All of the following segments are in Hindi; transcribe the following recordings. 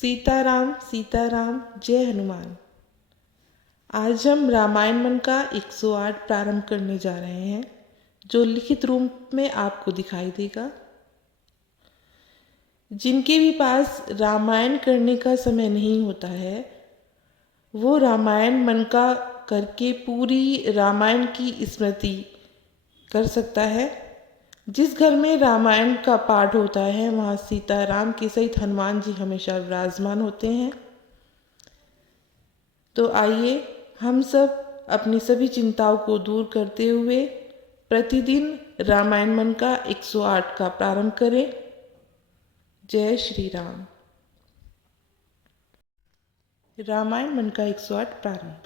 सीताराम सीताराम जय हनुमान। आज हम रामायण मन का 108 प्रारंभ करने जा रहे हैं, जो लिखित रूप में आपको दिखाई देगा। जिनके भी पास रामायण करने का समय नहीं होता है, वो रामायण मन का करके पूरी रामायण की स्मृति कर सकता है। जिस घर में रामायण का पाठ होता है, वहाँ सीताराम के सहित हनुमान जी हमेशा विराजमान होते हैं। तो आइए हम सब अपनी सभी चिंताओं को दूर करते हुए प्रतिदिन रामायण मन का 108 का प्रारंभ करें। जय श्री राम। रामायण मन का 108 प्रारंभ।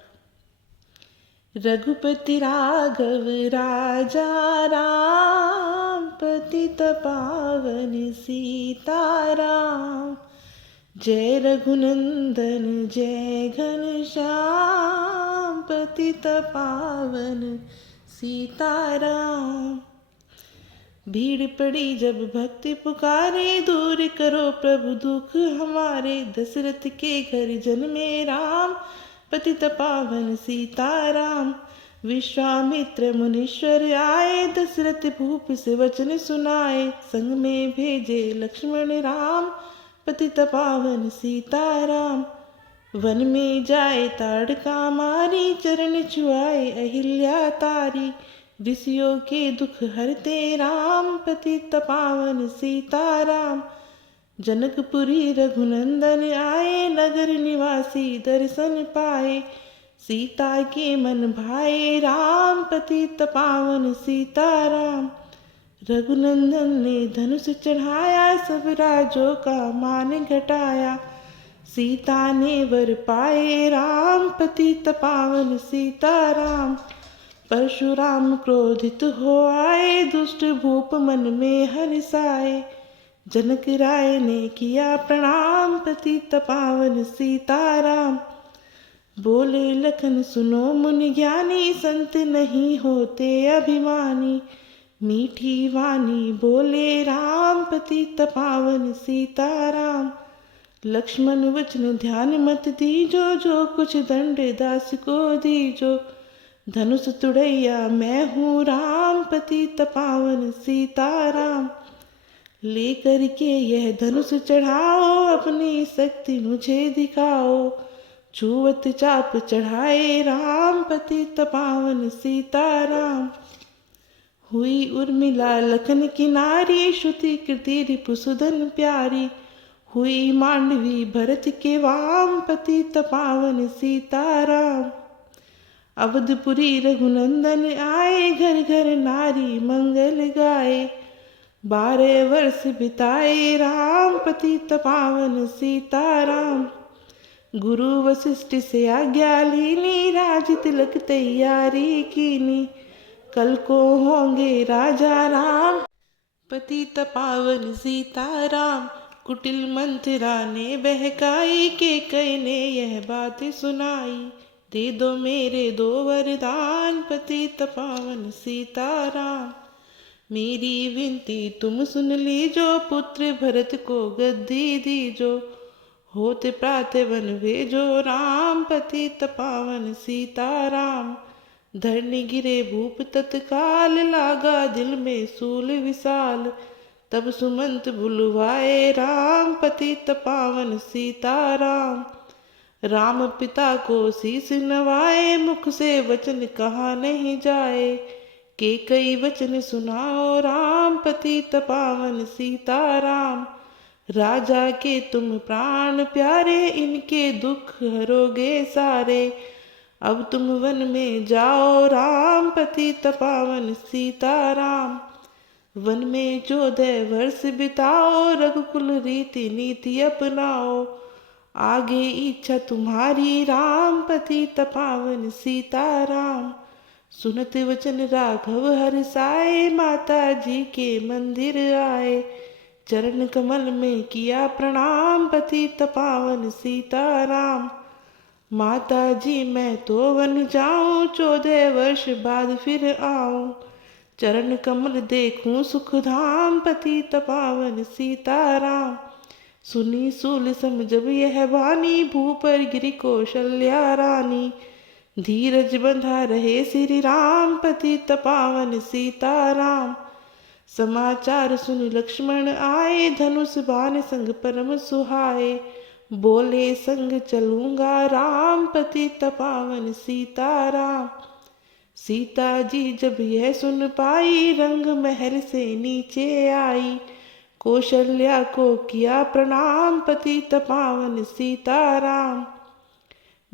रघुपति राघव राजा राम, पतित पावन सीताराम। जय रघुनंदन जय घनश्याम, पतित पावन सीताराम। भीड़ पड़ी जब भक्ति पुकारे, दूर करो प्रभु दुख हमारे। दशरथ के घर जन्मे राम, पतित पावन सीताराम। विश्वामित्र मुनीश्वर आए, दशरथ भूप से वचन सुनाए। संग में भेजे लक्ष्मण राम, पतित पावन सीताराम। वन में जाए ताड़का मारी, चरण छुआए अहिल्या तारी। ऋषियों के दुख हरते राम, पतित पावन सीताराम। जनकपुरी रघुनंदन आए, नगर निवासी दर्शन पाए। सीता के मन भाए राम, पतित पावन सीताराम। रघुनंदन ने धनुष चढ़ाया, सब राजों का मान घटाया। सीता ने वर पाए राम, पतित पावन सीताराम। परशुराम क्रोधित हो आए, दुष्ट भूप मन में हर्षाए। जनक राय ने किया प्रणाम, पतित पावन सीताराम। बोले लखन सुनो मुनि ज्ञानी, संत नहीं होते अभिमानी। मीठी वाणी बोले राम, पतित पावन सीताराम। लक्ष्मण वचन ध्यान मत दीजो, जो कुछ दंड दास को दीजो। धनुष तुड़ैया मैं हूँ राम, पतित पावन सीताराम। लेकर के यह धनुष चढ़ाओ, अपनी शक्ति मुझे दिखाओ। छुवत चाप चढ़ाए राम, पतित पावन सीताराम। हुई उर्मिला लखन की नारी, श्रुति कृति रिपुसुधन प्यारी। हुई मांडवी भरत के वाम, पतित पावन सीताराम। अवधपुरी रघुनंदन आए, घर घर नारी मंगल गाए। 12 वर्ष बिताए राम, पतित पावन सीताराम। गुरु वशिष्ठ से आज्ञा लीनी, राज तिलक तैयारी कीनी। कल को होंगे राजा राम, पतित पावन सीताराम। कुटिल मंथरा ने बहकाई, केकई ने यह बात सुनाई। दे दो मेरे 2 वरदान, पतित पावन सीताराम। मेरी विनती तुम सुन लीजो, पुत्र भरत को गद्दी दीजो। होते प्रातः वन भेजो राम, पतित पावन सीताराम। धरनी गिरे भूप तत्काल, लागा दिल में सूल विशाल। तब सुमंत बुलवाए राम, पतित पावन सीताराम। राम पिता को शीस नवाए, मुख से वचन कहा नहीं जाए। के कई वचन सुनाओ राम, पतित पावन सीताराम। राजा के तुम प्राण प्यारे, इनके दुख हरोगे सारे। अब तुम वन में जाओ राम, पतित पावन सीताराम। वन में 14 वर्ष बिताओ, रघुकुल रीति नीति अपनाओ। आगे इच्छा तुम्हारी राम, पतित पावन सीताराम। सुनत वचन राघव हर्षाए, माता जी के मंदिर आए। चरण कमल में किया प्रणाम, पतित पावन सीताराम। माता जी मैं तो वन जाऊं, 14 वर्ष बाद फिर आऊं। चरण कमल देखूं सुख धाम, पतित पावन सीताराम। सुनी सूल सम जब यह बानी, भू पर गिरी कौशल्या रानी। धीरज बंधा रहे श्री राम, पतित पावन सीताराम। समाचार सुन लक्ष्मण आए, धनुष बाण संग परम सुहाए। बोले संग चलूंगा राम, पतित पावन सीताराम। सीता जी जब यह सुन पाई, रंग महल से नीचे आई। कौशल्या को किया प्रणाम, पतित पावन सीताराम।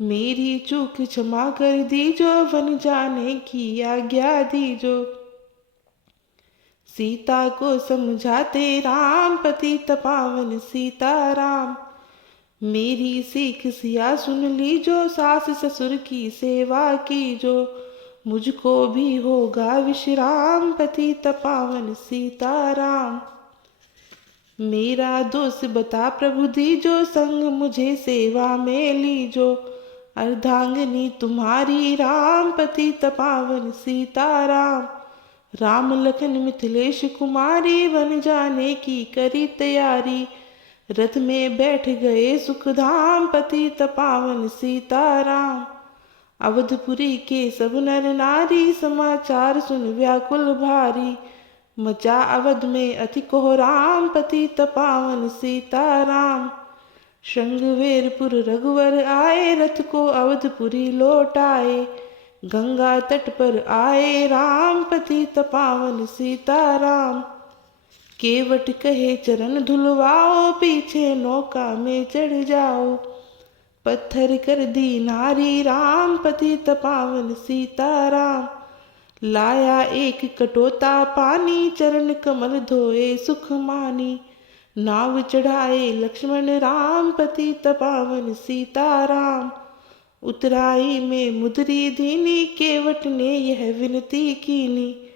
मेरी चूक क्षमा कर दीजो, वन जाने की आज्ञा दीजो। सीता को समझाते राम, पतित पावन सीताराम। मेरी सीख सिया सुन लीजो, सास ससुर की सेवा कीजो। मुझको भी होगा विश्राम, पतित पावन सीताराम। मेरा दोष बता प्रभु दीजो, संग मुझे सेवा में लीजो। अर्धांगिनी तुम्हारी राम, पतित पावन सीताराम। राम लखन मिथिलेश कुमारी, वन जाने की करी तैयारी। रथ में बैठ गए सुखधाम, पतित पावन सीताराम। अवधपुरी के सब नर नारी, समाचार सुन व्याकुल भारी। मचा अवध में अति कोहराम, पतित पावन सीताराम। श्रृंगवेरपुर रघुवर आए, रथ को अवधपुरी लौटाए। गंगा तट पर आए राम, पतित पावन सीताराम। केवट कहे चरण धुलवाओ, पीछे नौका में चढ़ जाओ। पत्थर कर दी नारी राम, पतित पावन सीताराम। लाया एक कटोता पानी, चरण कमल धोए सुख मानी। नाव चढ़ाए लक्ष्मण राम, पतित पावन सीताराम। उतराई में मुद्री दीनी, केवट ने यह विनती कीनी।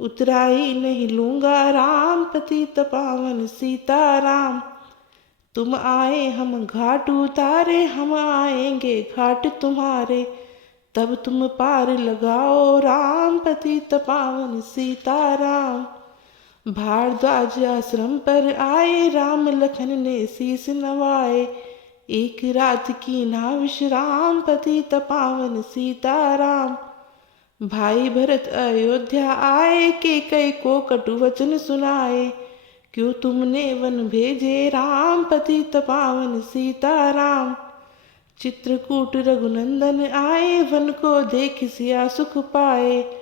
उतराई नहीं लूंगा राम, पतित पावन सीताराम। तुम आए हम घाट उतारे, हम आएंगे घाट तुम्हारे। तब तुम पार लगाओ राम, पतित पावन सीताराम। भारद्वाज आश्रम पर आए, राम लखन ने शीस नवाए। एक रात की ना विश्राम, पतित पावन सीताराम। भाई भरत अयोध्या आए, कैकेयी को कटु वचन सुनाए। क्यों तुमने वन भेजे राम, पतित पावन सीताराम। चित्रकूट रघुनंदन आए, वन को देख सिया सुख पाए।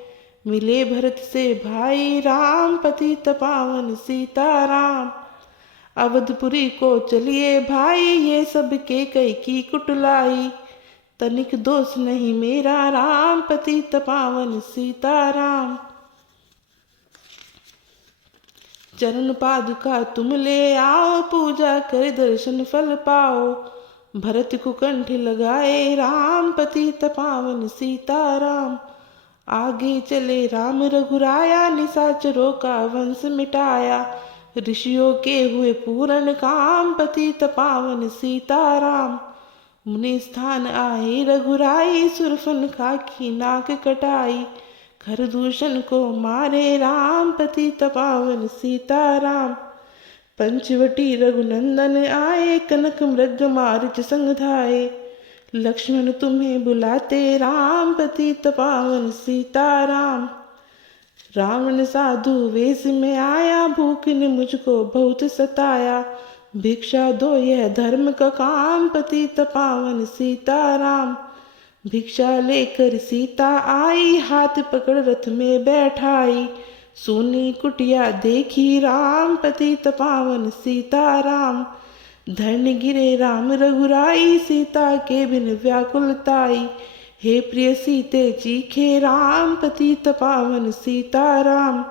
मिले भरत से भाई राम, पतित पावन सीताराम। अवधपुरी को चलिए भाई, ये सब कैकेयी की कुटलाई। तनिक दोष नहीं मेरा राम, पतित पावन सीताराम। चरण पादुका तुम ले आओ, पूजा कर दर्शन फल पाओ। भरत को कंठ लगाए राम, पतित पावन सीताराम। आगे चले राम रघुराया, निशाचरों का वंश मिटाया। ऋषियों के हुए पूर्ण काम, पतित पावन सीताराम। मुनि स्थान आए रघुराई, सुरफनखा की नाक कटाई। खरदूषण को मारे राम, पतित पावन सीताराम। पंचवटी रघुनंदन आए, कनक मृग मारुच संग धाये। लक्ष्मण तुम्हें बुलाते राम, पतित पावन सीताराम। रावण साधु वेश में आया, भूख ने मुझको बहुत सताया। भिक्षा दो यह धर्म का काम, पतित पावन सीताराम। भिक्षा लेकर सीता आई, हाथ पकड़ रथ में बैठाई। सोनी कुटिया देखी राम, पतित पावन सीताराम। धन गिरे राम रघुराई, सीता के बिन व्याकुलताई। हे प्रिय सीते चीखे राम, पतित पावन सीताराम।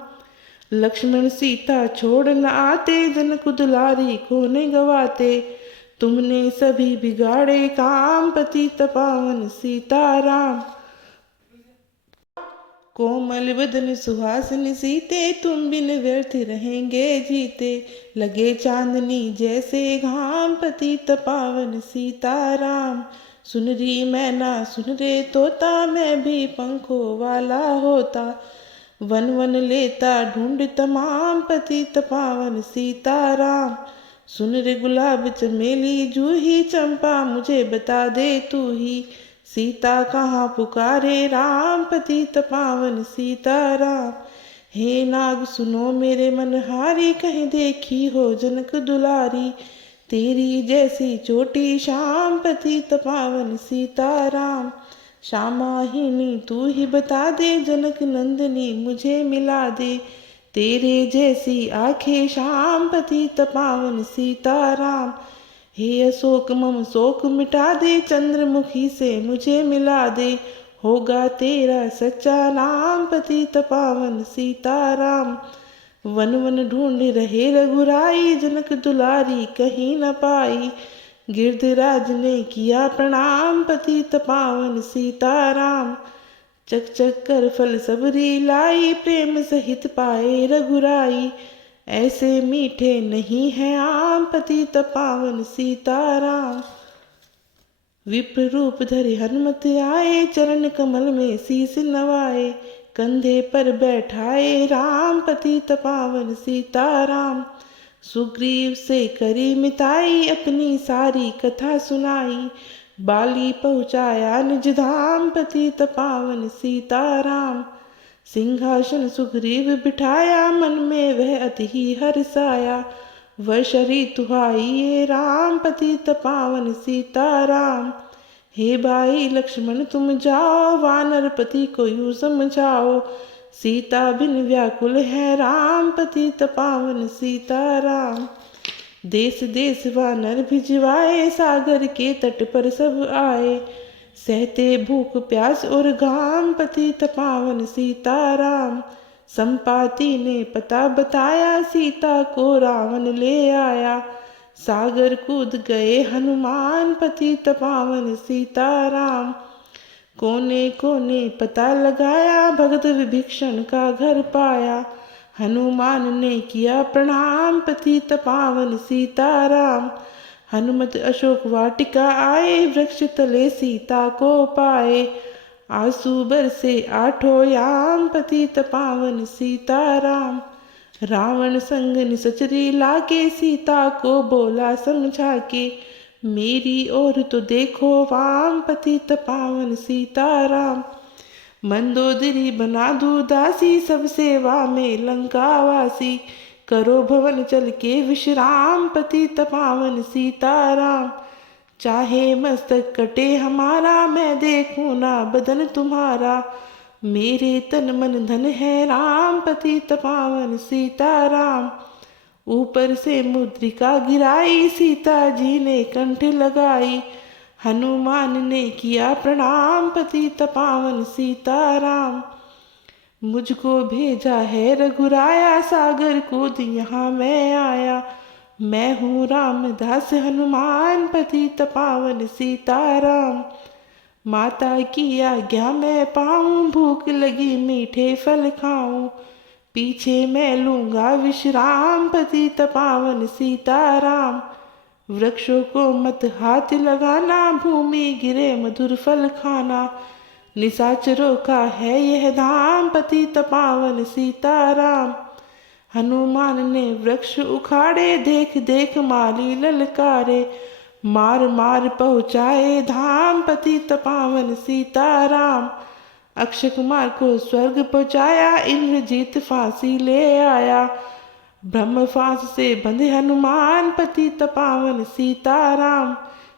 लक्ष्मण सीता छोड़ न आते, जनक दुलारी को न गवाते। तुमने सभी बिगाड़े काम, पतित पावन सीताराम। कोमल बदन सुहासिनी सीते, तुम बिन व्यर्थ रहेंगे जीते। लगे चांदनी जैसे घाम, पतित पावन सीताराम। सुन री मैना सुन रे तोता, मैं भी पंखों वाला होता। वन वन लेता ढूंढ तमाम, पतित पावन सीताराम। सुन रे गुलाब चमेली जूही चंपा, मुझे बता दे तू ही, सीता कहाँ पुकारे राम पतित पावन सीताराम। हे नाग सुनो मेरे मनहारी, कहीं देखी हो जनक दुलारी, तेरी जैसी चोटी श्याम पतित पावन सीताराम। श्यामाहिनी तू ही बता दे, जनक नंदिनी मुझे मिला दे, तेरे जैसी आंखें श्याम पतित पावन सीताराम। हे अशोक मम शोक मिटा दे, चंद्रमुखी से मुझे मिला दे, होगा तेरा सच्चा नाम पतित पावन सीताराम। वन वन ढूंढ रहे रघुराई, जनक दुलारी कहीं न पाई, गिरधराज ने किया प्रणाम पतित पावन सीताराम। चक चक कर फल सबरी लाई, प्रेम सहित पाए रघुराई, ऐसे मीठे नहीं हैं आम पतित पावन सीताराम। विप्र रूप धरे हनुमत आए, चरण कमल में शीस नवाए, कंधे पर बैठाए राम पतित पावन सीताराम। सुग्रीव से करी मिताई, अपनी सारी कथा सुनाई, बाली पहुँचाया निज धाम पतित पावन सीताराम। सिंहासन सुग्रीव बिठाया, मन में वह अति ही हर्षाया, वर्षा तुहाई राम पतित पावन सीताराम। हे भाई लक्ष्मण तुम जाओ, वानरपति को यूं समझाओ, सीता बिन व्याकुल है राम पतित पावन सीताराम। देश देश वानर भिजवाए, सागर के तट पर सब आए, सहते भूख प्यास और घाम पतित पावन सीताराम। संपाति ने पता बताया, सीता को रावण ले आया, सागर कूद गए हनुमान पतित पावन सीताराम। कोने कोने पता लगाया, भगत विभीषण का घर पाया, हनुमान ने किया प्रणाम पतित पावन सीताराम। हनुमत अशोक वाटिका आए, वृक्ष तले सीता को पाए, आंसू बरसे आठों याम पतित पावन सीताराम। रावण संग निसचरी लाके, सीता को बोला समझा के, मेरी ओर तो देखो वाम पतित पावन सीताराम। मंदोदरी बना दूँ दासी, सब सेवा में लंकावासी, करो भवन चल के विश्राम पतित पावन सीताराम। चाहे मस्तक कटे हमारा, मैं देखूं ना बदन तुम्हारा, मेरे तन मन धन है राम पतित पावन सीताराम। ऊपर से मुद्रिका गिराई, सीता जी ने कंठ लगाई, हनुमान ने किया प्रणाम पतित पावन सीताराम। मुझको भेजा है रघुराया, सागर कूद यहाँ मैं आया, मैं हूँ रामदास हनुमान पतित पावन सीताराम। माता की आज्ञा मैं पाऊँ, भूख लगी मीठे फल खाऊं, पीछे मैं लूँगा विश्राम पतित पावन सीताराम। वृक्षों को मत हाथ लगाना, भूमि गिरे मधुर फल खाना, निशाचरों का है यह धाम पतित पावन सीताराम। हनुमान ने वृक्ष उखाड़े, देख देख माली ललकारे, मार मार पहुँचाए धाम पतित पावन सीताराम। अक्षय कुमार को स्वर्ग पहुँचाया, इंद्रजीत फांसी ले आया, ब्रह्म फांस से बंधे हनुमान पतित पावन सीताराम।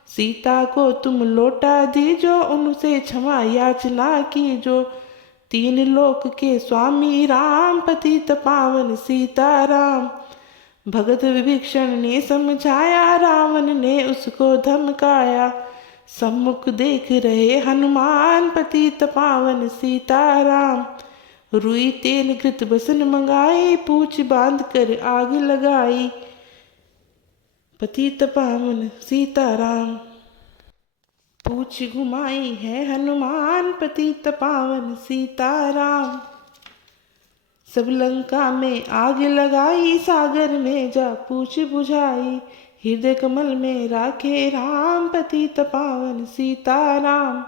सीता को तुम लौटा दीजो, उनसे क्षमा याचना कीजो, तीन लोक के स्वामी राम पतित पावन सीताराम। भगत विभीषण ने समझाया, रावण ने उसको धमकाया, सम्मुख देख रहे हनुमान पतित पावन सीताराम। रुई तेल घृत बसन मंगाई, पूछ बांध कर आग लगाई, पतित पावन सीताराम। पूछ घुमाई है हनुमान पतित पावन सीताराम। सब लंका में आग लगाई, सागर में जा पूछ बुझाई, हृदय कमल में राखे राम पतित पावन सीताराम।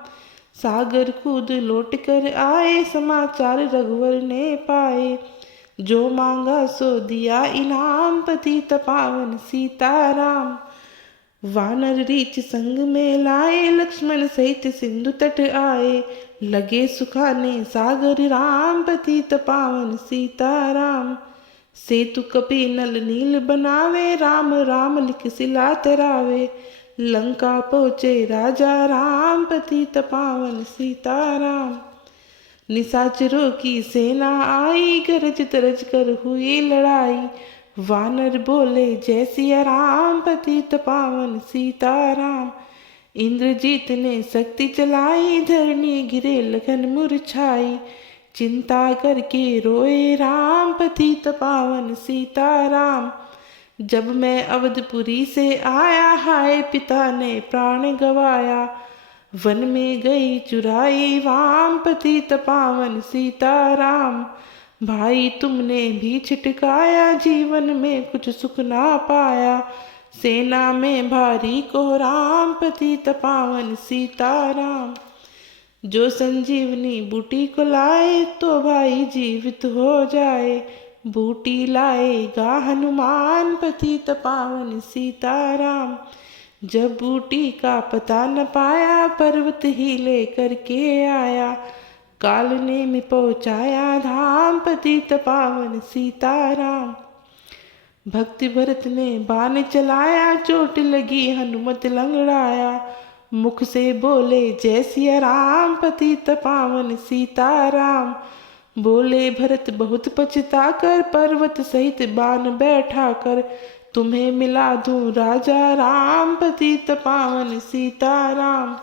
सागर कूद लौट कर आए, समाचार रघुवर ने पाए, जो मांगा सो दिया इनाम, पतित पावन सीताराम। वानर रीछ संग में लाए, लक्ष्मण सहित सिंधु तट आए। लगे सुखाने सागर राम, पतित पावन सीताराम। सेतु कपि नल नील बनावे, राम राम लिख सिला तरावे। लंका पहुँचे राजा राम, पतित पावन सीताराम। निशाचरों की सेना आई, गरज तरज कर हुई लड़ाई। वानर बोले जय सिया राम, पतित पावन सीताराम। इंद्रजीत ने शक्ति चलाई, धरनी गिरे लगन मुरझाई। चिंता करके रोए राम, पतित पावन सीताराम। जब मैं अवधपुरी से आया, हाय पिता ने प्राण गवाया। वन में गई चुराई वाम, पतित पावन सीताराम। भाई तुमने भी छिटकाया, जीवन में कुछ सुख ना पाया। सेना में भारी कोहराम, पतित पावन सीताराम। जो संजीवनी बूटी को लाए, तो भाई जीवित हो जाए। बूटी लाएगा हनुमान, पतित पावन सीताराम। जब बूटी का पता न पाया, पर्वत ही लेकर के आया। काल ने में पहुँचाया धाम, पतित पावन सीताराम। भक्ति भरत ने बाण चलाया, चोट लगी हनुमत लंगड़ाया। मुख से बोले जय सिया राम, पतित पावन सीताराम। बोले भरत बहुत पछता कर, पर्वत सहित बाण बैठा कर। तुम्हें मिला दूं राजा राम, पतित पावन सीताराम।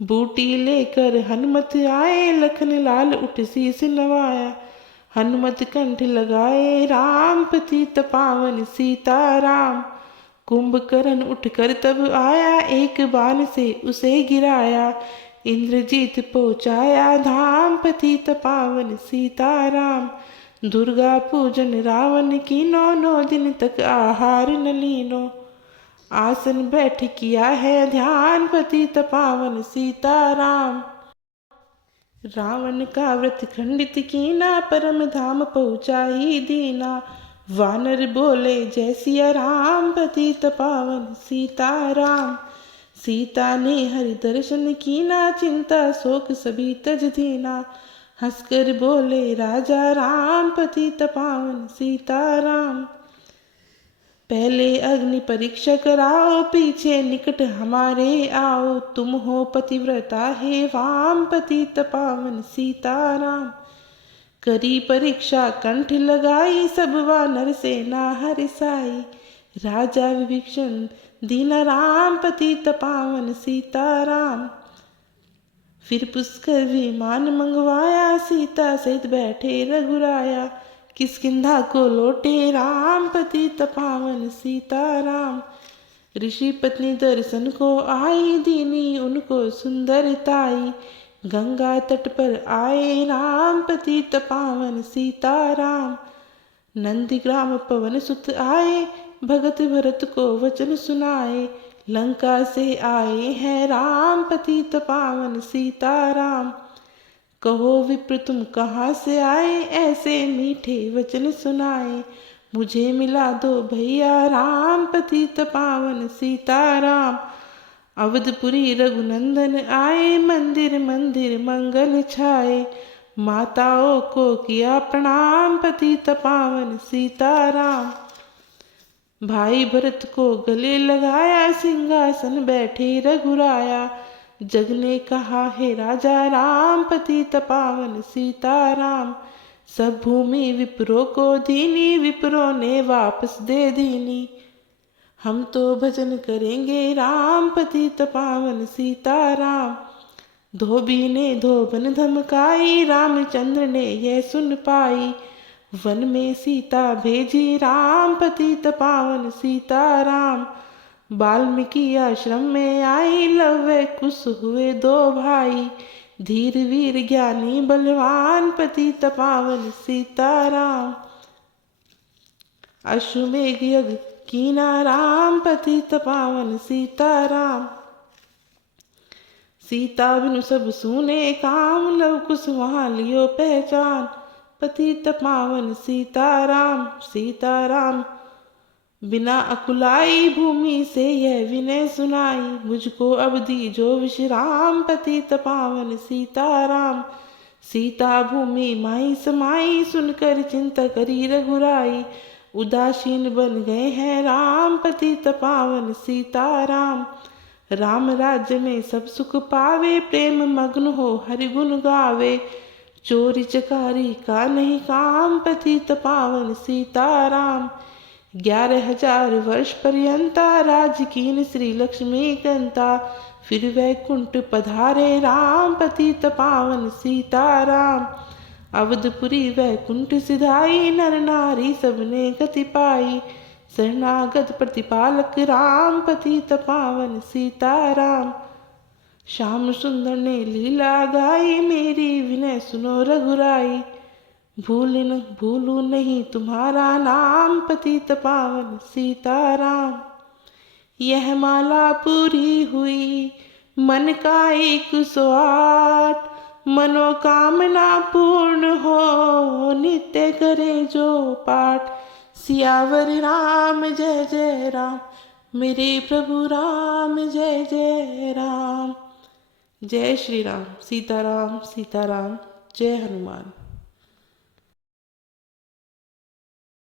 बूटी लेकर हनुमत आए, लखन लाल उठ शीस नवाया। हनुमत कंठ लगाए राम, पतित पावन सीताराम। कुंभकर्ण उठकर तब आया, एक बाण से उसे गिराया। इंद्रजीत पहुँचाया धाम, पतित पावन सीताराम। दुर्गा पूजन रावण कीनो, 9 दिन तक आहार न लीनो। आसन बैठ किया है ध्यान, पतित पावन सीताराम। रावण का व्रत खंडित कीना, परम धाम पहुँचा ही दीना। वानर बोले जय सिया राम, पतित पावन सीताराम। सीता ने हरि दर्शन कीना, चिंता शोक सभी तज दीना। हंसकर बोले राजा राम, पतित पावन सीताराम। पहले अग्नि परीक्षा कराओ, पीछे निकट हमारे आओ। तुम हो पतिव्रता हे वाम, पतित पावन सीताराम। करी परीक्षा कंठ लगाई, सब वानर सेना हरिसाई। राजा विभीषण दीना राम, पतित पावन सीताराम। फिर पुष्कर विमान मंगवाया, सीता सहित बैठे रघुराया। किष्किंधा को लौटे राम, पतित पावन सीताराम। ऋषि पत्नी दर्शन को आई, दीनी उनको सुंदरताई। गंगा तट पर आए राम, पतित पावन सीताराम। नंदीग्राम पवन सुत आए, भगत भरत को वचन सुनाए। लंका से आए हैं राम, पतित पावन सीताराम। कहो विप्र तुम कहाँ से आए, ऐसे मीठे वचन सुनाए। मुझे मिला दो भैया राम, पतित पावन सीताराम। अवधपुरी रघुनंदन आए, मंदिर मंदिर मंगल छाए। माताओं को किया प्रणाम, पतित पावन सीताराम। भाई भरत को गले लगाया, सिंहासन बैठे रघुराया। जग ने कहा है राजा राम, पतित पावन सीताराम। सब भूमि विप्रों को दीनी, विप्रों ने वापस दे दीनी। हम तो भजन करेंगे राम, पतित पावन सीताराम। धोबी ने धोबन धमकाई, रामचंद्र ने यह सुन पाई। वन में सीता भेजी राम, पतित पावन सीताराम। वाल्मीकि आश्रम में आई, लव कुश हुए 2 भाई। धीर वीर ज्ञानी बलवान, पतित पावन सीताराम। अश्वमेघ यज्ञ कीना राम, पतित पावन सीताराम। सीता बिनु सब सूने काम, लव कुश वहाँ लियो पहचान। पतित पावन सीताराम सीताराम। बिना अकुलाई भूमि से यह विनय सुनाई, मुझको अब दीजो विश्राम पतित पावन सीताराम। सीता भूमि माई समाई, सुनकर चिंता करी रघुराई, उदासीन बन गए हैं राम पतित पावन सीताराम। राम राज्य में सब सुख पावे, प्रेम मग्न हो हरि गुण गावे, चोरी चकारी का नहीं काम पतित पावन सीताराम। 11,000 वर्ष पर्यंता राज कीन श्री लक्ष्मी कंता, फिर वैकुंठ पधारे राम पतित पावन सीताराम। अवधपुरी वैकुंठ सिधाई, नर नारी सबने गति पाई, शरणागत प्रतिपालक राम पतित पावन सीताराम। श्याम सुंदर ने लीला गाई, मेरी विनय सुनो रघुराई, भूलू नहीं तुम्हारा नाम पतित पावन सीताराम। यह माला पूरी हुई मन का 108, मनोकामना पूर्ण हो नित्य करे जो पाठ। सियावर राम जय जय राम, मेरे प्रभु राम जय जय राम। जय श्री राम। सीताराम सीताराम। जय हनुमान।